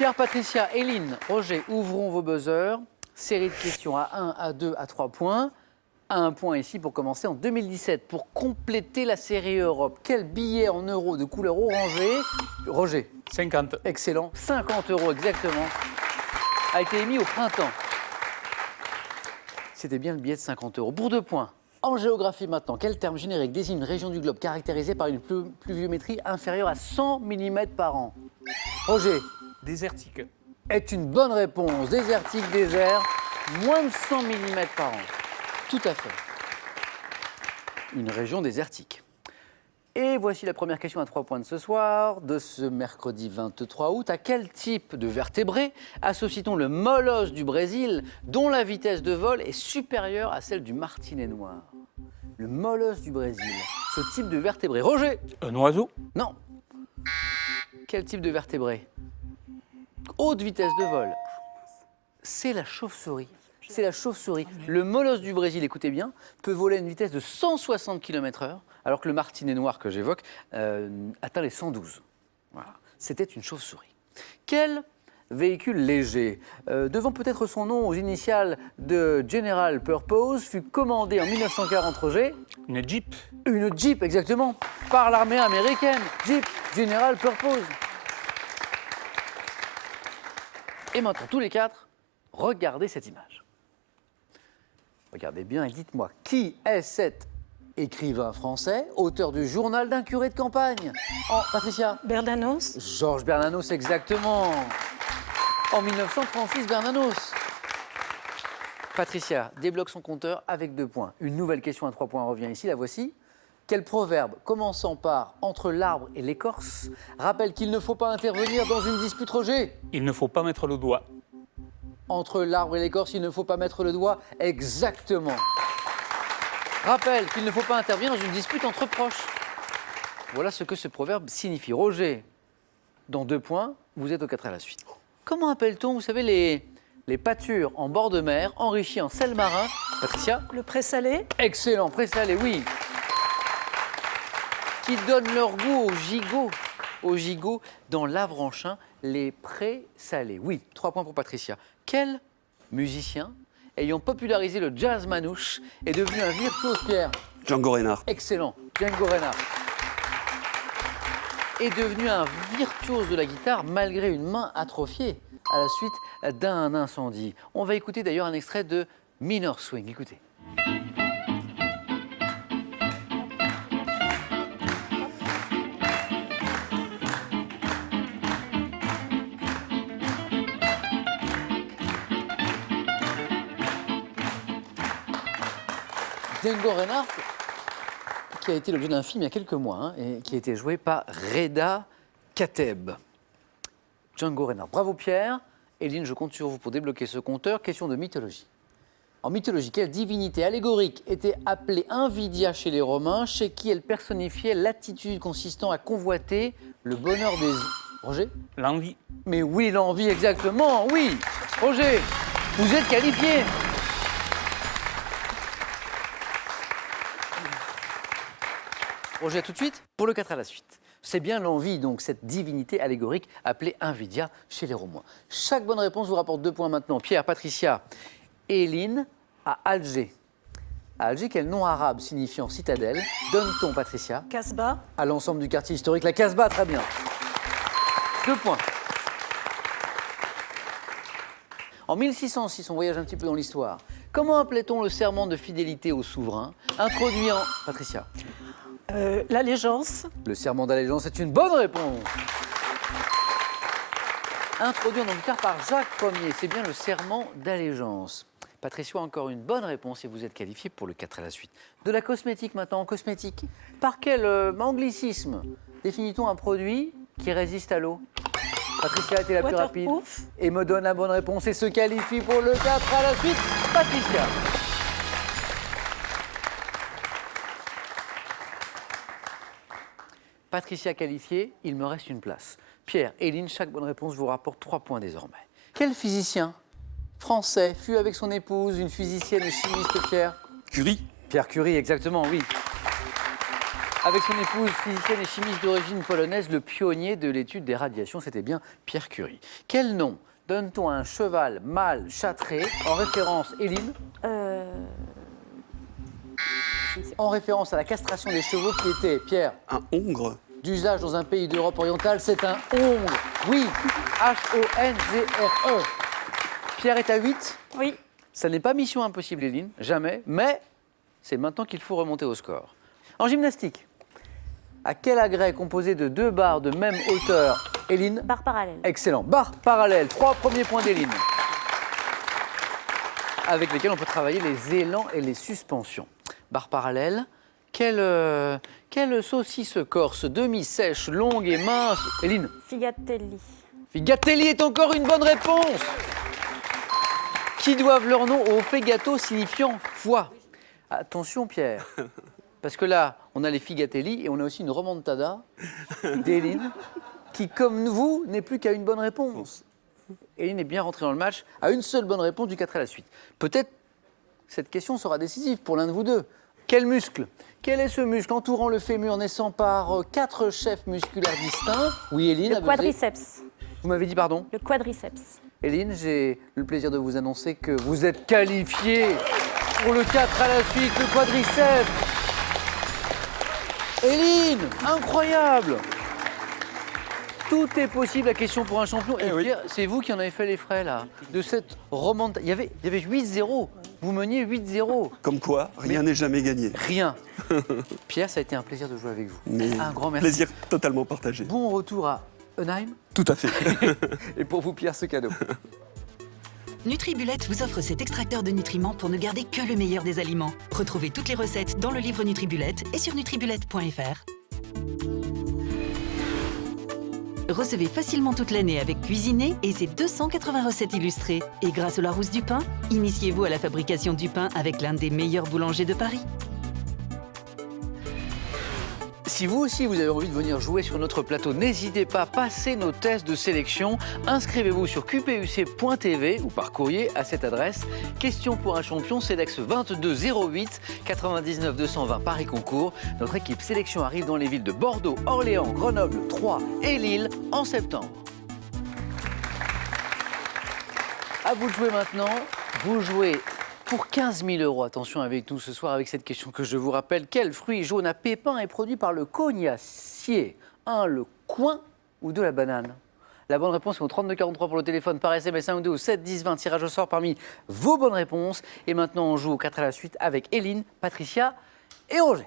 Pierre, Patricia, Éline, Roger, ouvrons vos buzzers. Série de questions à 1, à 2, à 3 points. À 1 point ici pour commencer en 2017. Pour compléter la série Europe, quel billet en euros de couleur orangée, Roger? 50. Excellent, 50 € exactement, a été émis au printemps. C'était bien le billet de 50 €. Pour 2 points. En géographie maintenant, quel terme générique désigne une région du globe caractérisée par une pluviométrie inférieure à 100 mm par an? Roger? Désertique. Est une bonne réponse. Désertique, désert, moins de 100 mm par an. Tout à fait. Une région désertique. Et voici la première question à 3 points de ce soir, de ce mercredi 23 août. À quel type de vertébré associe-t-on le molosse du Brésil, dont la vitesse de vol est supérieure à celle du martinet noir? Le molosse du Brésil, ce type de vertébré. Roger? Un oiseau. Non. Quel type de vertébré? Haute vitesse de vol. C'est la chauve-souris. C'est la chauve-souris. Le molosse du Brésil, écoutez bien, peut voler à une vitesse de 160 km/h, alors que le martinet noir que j'évoque atteint les 112. Voilà. C'était une chauve-souris. Quel véhicule léger, devant peut-être son nom aux initiales de General Purpose, fut commandé en 1940, Roger? Une Jeep. Une Jeep, exactement, par l'armée américaine. Jeep, General Purpose. Et maintenant, tous les quatre, regardez cette image. Regardez bien et dites-moi, qui est cet écrivain français, auteur du journal d'un curé de campagne? Patricia? Bernanos. Georges Bernanos, exactement. En 1936, Bernanos. Patricia débloque son compteur avec 2 points. Une nouvelle question à 3 points revient ici, la voici. Quel proverbe commençant par « entre l'arbre et l'écorce » rappelle qu'il ne faut pas intervenir dans une dispute, Roger? Il ne faut pas mettre le doigt. Entre l'arbre et l'écorce, il ne faut pas mettre le doigt. Exactement. Rappelle qu'il ne faut pas intervenir dans une dispute entre proches. Voilà ce que ce proverbe signifie. Roger, dans 2 points, vous êtes au 4 à la suite. Comment appelle-t-on, vous savez, les pâtures en bord de mer enrichies en sel marin? Patricia? Le présalé. Excellent, présalé, oui. Qui donnent leur goût au gigot dans l'Avranchin, les présalés. Oui, 3 points pour Patricia. Quel musicien, ayant popularisé le jazz manouche, est devenu un virtuose, Pierre? Django Reinhardt. Excellent, Django Reinhardt. Est devenu un virtuose de la guitare malgré une main atrophiée à la suite d'un incendie. On va écouter d'ailleurs un extrait de Minor Swing. Écoutez. Django Reinhardt, qui a été l'objet d'un film il y a quelques mois, et qui a été joué par Reda Kateb. Django Reinhardt. Bravo Pierre. Éline, je compte sur vous pour débloquer ce compteur. Question de mythologie. En mythologie, quelle divinité allégorique était appelée Invidia chez les Romains, chez qui elle personnifiait l'attitude consistant à convoiter le bonheur des... Roger? L'envie. Mais oui, l'envie, exactement, oui. Roger, vous êtes qualifié. Roger, tout de suite, pour le 4 à la suite. C'est bien l'envie, donc, cette divinité allégorique appelée Invidia chez les Romains. Chaque bonne réponse vous rapporte 2 points maintenant. Pierre, Patricia et Éline, à Alger. À Alger, quel nom arabe signifiant citadelle donne-t-on, Patricia? Casbah. À l'ensemble du quartier historique, la Casbah, très bien. 2 points. En 1606, on voyage un petit peu dans l'histoire. Comment appelait-on le serment de fidélité au souverain, introduit en... Patricia? L'allégeance. Le serment d'allégeance est une bonne réponse. Introduit en Angleterre par Jacques Ier, c'est bien le serment d'allégeance. Patricia, encore une bonne réponse et vous êtes qualifié pour le 4 à la suite. De la cosmétique maintenant, en cosmétique. Par quel anglicisme définit-on un produit qui résiste à l'eau? Patricia a été la plus rapide et me donne la bonne réponse et se qualifie pour le 4 à la suite. Patricia. Patricia qualifiée, il me reste une place. Pierre, Éline, chaque bonne réponse vous rapporte 3 points désormais. Quel physicien français fut avec son épouse une physicienne et chimiste, Pierre? Curie. Pierre Curie, exactement, oui. Avec son épouse, physicienne et chimiste d'origine polonaise, le pionnier de l'étude des radiations, c'était bien Pierre Curie. Quel nom donne-t-on à un cheval mâle châtré en référence, Éline, en référence à la castration des chevaux qui était, Pierre, Un hongre. d'usage dans un pays d'Europe orientale, c'est un hongre. Oui, H-O-N-G-R-E. Pierre est à 8. Oui. Ça n'est pas mission impossible, Éline, jamais, mais c'est maintenant qu'il faut remonter au score. En gymnastique, à quel agrès composé de 2 barres de même hauteur, Éline? Barre parallèle. Excellent. Barre parallèle, 3 premiers points d'Éline. Avec lesquels on peut travailler les élans et les suspensions. Barre parallèle, quelle saucisse corse, demi-sèche, longue et mince, Éline? Figatelli. Figatelli est encore une bonne réponse. Qui doivent leur nom au fegato signifiant foie. Attention Pierre, parce que là, on a les figatelli et on a aussi une remontada d'Éline qui, comme vous, n'est plus qu'à une bonne réponse. Éline est bien rentrée dans le match à une seule bonne réponse du 4 à la suite. Peut-être cette question sera décisive pour l'un de vous deux. Quel muscle? Quel est ce muscle entourant le fémur naissant par 4 chefs musculaires distincts? Oui, Éline. Le quadriceps. Vous m'avez dit pardon? Le quadriceps. Éline, j'ai le plaisir de vous annoncer que vous êtes qualifiée pour le 4 à la suite, le quadriceps. Éline, incroyable! Tout est possible, la question pour un champion. Et oui. Pierre, c'est vous qui en avez fait les frais, là, de cette remontada. Il y avait 8-0. Vous meniez 8-0. Comme quoi, rien n'est jamais gagné. Rien. Pierre, ça a été un plaisir de jouer avec vous. Mais Un grand merci. plaisir totalement partagé. Bon retour à Eunheim. Tout à fait. Et pour vous, Pierre, ce cadeau. NutriBullet vous offre cet extracteur de nutriments pour ne garder que le meilleur des aliments. Retrouvez toutes les recettes dans le livre NutriBullet et sur nutribullet.fr. Recevez facilement toute l'année avec Cuisiner et ses 280 recettes illustrées. Et grâce au Larousse du pain, initiez-vous à la fabrication du pain avec l'un des meilleurs boulangers de Paris. Si vous aussi vous avez envie de venir jouer sur notre plateau, n'hésitez pas, passez nos tests de sélection. Inscrivez-vous sur qpuc.tv ou par courrier à cette adresse. Question pour un champion, Sélex 2208 99 220 Paris Concours. Notre équipe sélection arrive dans les villes de Bordeaux, Orléans, Grenoble, Troyes et Lille en septembre. À vous de jouer maintenant. Vous jouez pour 15 000 €. Attention avec nous ce soir avec cette question que je vous rappelle. Quel fruit jaune à pépins est produit par le cognacier? 1. Le coin ou 2. La banane? La bonne réponse est au 3243 pour le téléphone, par SMS 1 ou 2 au 7 10 20. Tirage au sort parmi vos bonnes réponses. Et maintenant on joue au 4 à la suite avec Éline, Patricia et Roger.